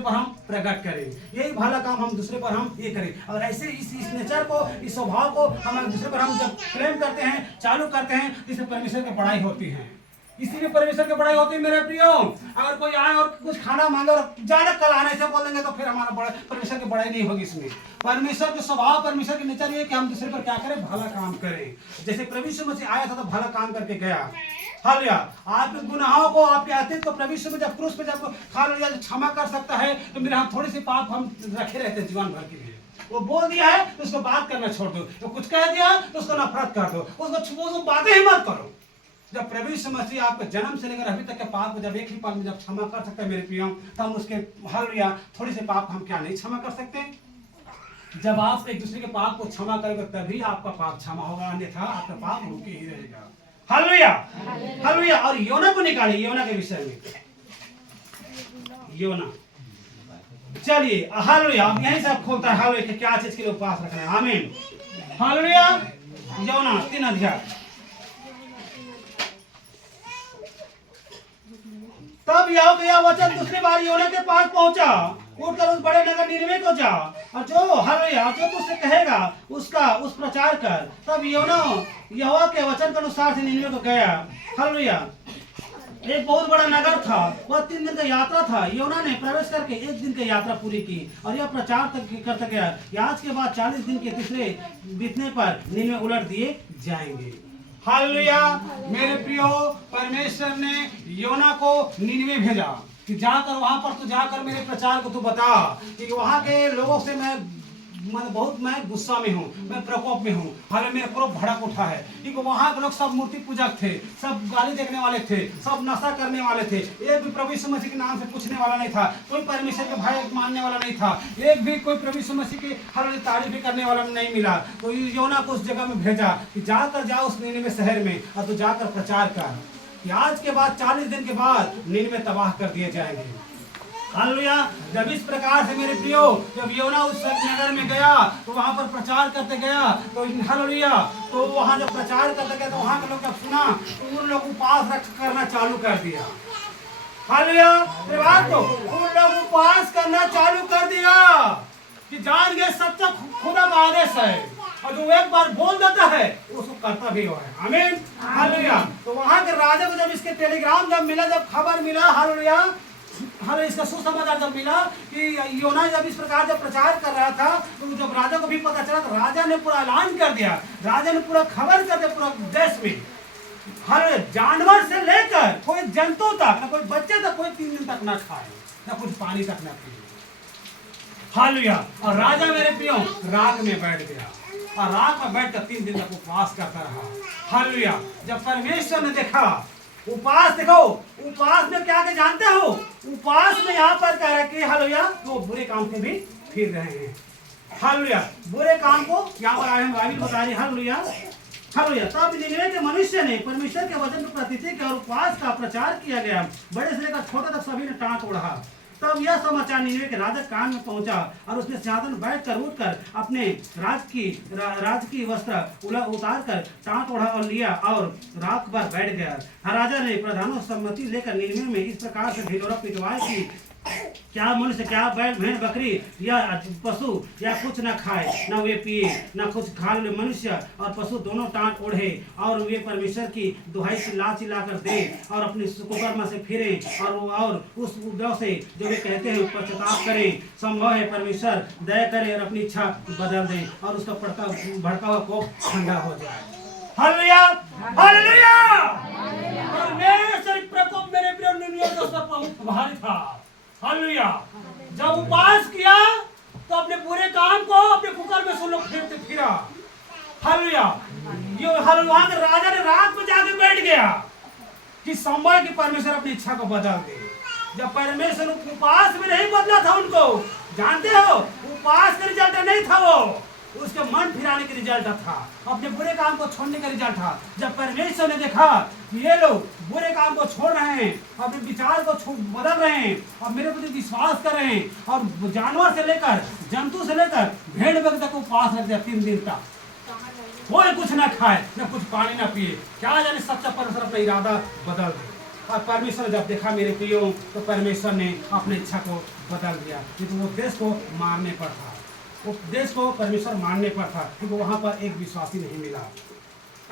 पर हम प्रकट करें, यही भला काम हम दूसरे पर हम ये करें। और ऐसे इस नेचर को, इस स्वभाव को हम दूसरे पर हम जब क्लेम करते हैं, चालू करते हैं, इससे परमेश्वर की बड़ाई होती है। इसीलिए परमेश्वर की बड़ाई होती है मेरे प्रियो। अगर कोई आए और कुछ खाना मांगे और ज्यादा कल आने से बोल देंगे तो फिर हमारा बड़ा परमेश्वर की बड़ाई नहीं होगी। इसमें परमेश्वर के स्वभाव, परमेश्वर के नेचर ये कि हम दूसरे पर क्या करें, भला काम करें। जैसे प्रभु यीशु मसीह आया था तो भला काम करके गया। हालेलुया। आपके गुनाहों को, आपके अतीत को प्रभु यीशु में जब क्रूस पे जब हालेलुया क्षमा कर सकता है, तो मेरे हम थोड़ी सी पाप हम रखे रहते हैं जीवन भर के लिए। वो बोल दिया है तो उसको बात करना छोड़ दो, तो कुछ कह दिया तो उसको नफरत कर दो, उसको बातें ही मत करो। जब प्रभु यीशु मसीह आपके जन्म से लेकर अभी तक के पाप को जब एक ही पल में जब क्षमा कर सकते हैं मेरे प्रियो, तो हम उसके हालेलुया थोड़ी से पाप हम क्या नहीं क्षमा कर सकते? जब आप एक दूसरे के पाप को क्षमा करोगे तभी आपका पाप क्षमा होगा, अन्यथा आपका पाप रुके ही रहेगा। Hallelujah, hallelujah. और योना को निकालिए, योना के विषय में, योना। चलिए हालेलुया, अब यहीं से आप खोलता है हालेलुया कि क्या चीज के लिए उपवास रखना है। आमीन। हालेलुया। योना 3 अध्याय। तब यह वचन दूसरी बार योना के पास पहुंचा, उठकर उस बड़े नगर नीनवे को जा और जो हालेलुया जो तुझसे कहेगा उसका उस प्रचार कर। तब योना यहोवा के वचन के अनुसार से नीनवे को गया। हालेलुया। एक बहुत बड़ा नगर था, वह 3 दिन का यात्रा था। योना ने प्रवेश करके 1 दिन की यात्रा पूरी की और यह प्रचार तक करता गया। आज के बाद 40 दिन के तीसरे बीतने पर नीनवे उलट दिए जाएंगे। हालेलुया। मेरे प्रियो, परमेश्वर ने योना को नीनवे भेजा कि जाकर वहां पर तू जाकर मेरे प्रचार को तू बता कि वहां के लोगों से मैं बहुत गुस्सा में हूँ, मैं प्रकोप में हूँ। हाल मेरा क्रोध भड़क उठा है क्योंकि वहां के लोग सब मूर्ति पूजक थे, सब गाली देखने वाले थे, सब नशा करने वाले थे। एक भी प्रभु यीशु मसीह के नाम से पूछने वाला नहीं था, कोई परमेश्वर के भाई मानने वाला नहीं था, एक भी कोई प्रभु यीशु मसीह की हर तारीफ करने वाला नहीं मिला। तो योना को उस जगह में भेजा कि जाकर जाओ उस नीनवे शहर में और तो जाकर प्रचार कर कि आज के बाद 40 दिन के बाद नीनवे तबाह कर दिए जाएंगे। हालेलुया। जब इस प्रकार से मेरे प्रियो, जब योना उस नगर में गया तो वहां पर प्रचार करते गया, तो हालेलुया तो वहां जब प्रचार करते गया तो वहां के लोग जब सुना तो उन लोग उपवास करना चालू कर दिया। हालेलुया। तो उन लोग उपवास करना चालू कर दिया कि जान गए सच्चा खुदा का आदेश है और जो एक बार बोल देता है उसको करता भी हो है। आमीन। हालेलुया। तो वहां के राजा को जब इसके टेलीग्राम जब मिला, जब खबर मिला, हालेलुया हमें इसका सुसमाचार जब मिला कि योना जब इस प्रकार जब प्रचार कर रहा था, तो जब राजा को भी पता चला तो राजा ने पूरा ऐलान कर दिया, राजा ने पूरा खबर कर दिया पूरा देश में। हर जानवर से लेकर कोई जंतु तक, ना कोई बच्चे तक, कोई 3 दिन तक ना खाए, ना कुछ पानी तक ना पिए। हालेलुया। और राजा मेरे प्रियो रात में बैठ गया और रात में बैठकर 3 दिन तक उपवास करता रहा। हालेलुया। जब परमेश्वर ने देखा उपवास, देखो उपवास में क्या के जानते हो, उपवास में यहाँ पर कह रहा है कि हालेलुया वो बुरे काम से भी फिर रहे हैं। हालेलुया। बुरे काम को यहाँ पर आए हम बाइबल बता रहे हैं। Hallelujah, hallelujah. तब नीनवे के मनुष्य ने परमेश्वर के वचन को प्रतिथि किया और उपवास का प्रचार किया गया। बड़े से लेकर छोटे तक सभी ने टाँट ओढ़ा। तब यह समाचार नीनवे के राजा कान में पहुंचा और उसने सिंहासन बैठकर उठकर अपने राज की वस्त्र उतार कर टाँट ओढ़ा और लिया और रात भर बैठ गया। राजा ने प्रधानों से सम्मति लेकर नीनवे में इस प्रकार से ढिढोरा पिटवाया कि क्या मनुष्य, क्या बैल, भेड़, बकरी या पशु या कुछ न खाए, न वे पिए, न कुछ खा ले। मनुष्य और पशु दोनों टाँट ओढ़े और वे परमेश्वर की दुहाई चिल्ला कर दे और अपने कुकर्म से फिरे और उस उद्देश्य से जो वे कहते हैं पश्चाताप करें। संभव है परमेश्वर दया करे और अपनी इच्छा बदल दे और उसका भड़का हुआ कोप ठंडा हो जाए। Hallelujah, hallelujah. परमेश्वर प्रकोप मेरे प्रिय नीनवे पर भारी था। हालेलुया। जब उपवास किया तो अपने बुरे काम को अपने कुकर में सुन फिरते फिरा। हालेलुया। वहां के राजा ने रात में जाके बैठ गया कि संभव कि परमेश्वर अपनी इच्छा को बदल दे। जब परमेश्वर उपवास में नहीं बदला था उनको, जानते हो उपवास का रिजल्ट नहीं था वो, उसके मन फिराने के रिजल्ट था, अपने बुरे काम को छोड़ने का रिजल्ट था। जब परमेश्वर ने देखा कि ये लोग बुरे काम को छोड़ रहे हैं, अपने विचार को बदल रहे हैं और मेरे प्रति विश्वास कर रहे हैं और जानवर से लेकर जंतु से लेकर भेड़ बकरी तक उपवास रख दिया 3 दिन तक, कोई कुछ ना खाए, ना कुछ पानी ना पिए, क्या जाने सच्चा परमेश्वर अपना इरादा बदल दे। और परमेश्वर जब देखा मेरे प्रियो, तो परमेश्वर ने अपनी इच्छा को बदल दिया, क्योंकि वो देश को मारने पर था, वो देश को परमेश्वर मारने पर था, क्योंकि वहां पर एक विश्वासी नहीं मिला।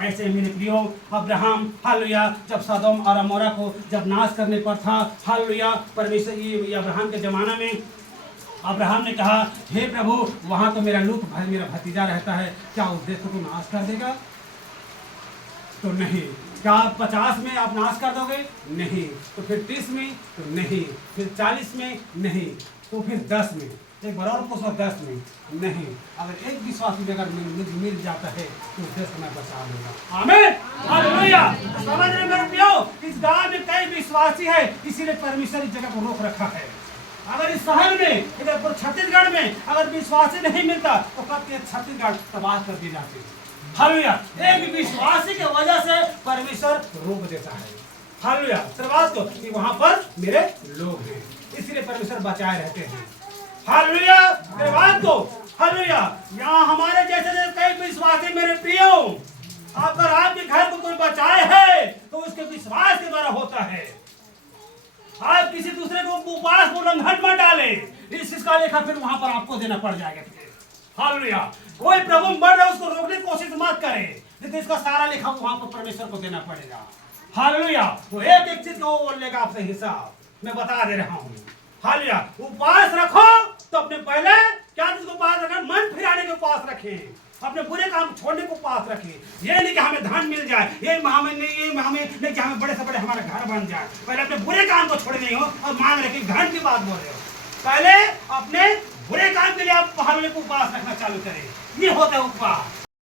ऐसे मेरे प्रियो, अब्राहम हालेलुया जब सदोम और अमोरा को जब नाश करने पर था, हालेलुया परमेश्वर ये अब्राहम के जमाना में अब्राहम ने कहा, हे प्रभु वहां तो मेरा लूत भाई मेरा भतीजा रहता है, क्या उस देश को तू नाश कर देगा? तो नहीं। क्या 50 में आप नाश कर दोगे? नहीं। तो फिर 30 में? तो नहीं। फिर 40 में? नहीं। तो फिर 10 में? एक बार और पूछो, 10 में? नहीं। अगर एक विश्वासी अगर मिल जाता है तो देश को मैं बचा लूंगा। आमीन हालेलुया। समझ रहे मेरे प्रियो, इस गांव में कई विश्वासी है, इसीलिए परमेश्वर इस जगह को रोक रखा है। अगर इस शहर में, इधर छत्तीसगढ़ में अगर विश्वासी नहीं मिलता तो कब के छत्तीसगढ़ तबाह कर दी जाती। हालेलुया। एक विश्वासी की वजह से परमेश्वर रोक देता है। हालेलुया। शुरुआत को कि वहां पर मेरे लोग हैं, इसलिए परमेश्वर बचाए रहते हैं। हालेलुया। शुरुआत को हालेलुया। यहाँ हमारे जैसे कई विश्वासी मेरे प्रियो, अगर आपके घर को कोई बचाए है तो उसके विश्वास के द्वारा होता है। आप किसी दूसरे को उपवास को उल्लंघन मत डाले, इसका लेखा फिर वहां पर आपको देना पड़ जाएगा। हालेलुया। कोई प्रभु मर रहा है उसको रोकने की कोशिश मत करे, लेकिन इसका सारा लेखा वहां पर परमेश्वर को देना पड़ेगा। हालेलुया। तो एक एक चीज को वो लेगा आपसे हिसाब, मैं बता दे रहा हूँ। हालेलुया। उपवास रखो तो अपने पहले क्या चीज को उपवास रखें? मन फिराने के उपवास रखें, अपने बुरे काम छोड़ने को पास रखें। ये नहीं कि हमें धन मिल जाए, ये हमें नहीं कि हमें बड़े से बड़े हमारा घर बन जाए। पहले अपने बुरे काम को छोड़ नहीं हो और मांग रहे कि धन की बात बोल रहे हो। पहले अपने बुरे काम के लिए आप हालेलुया को उपवास रखना चालू करें। ये होता है उपवास।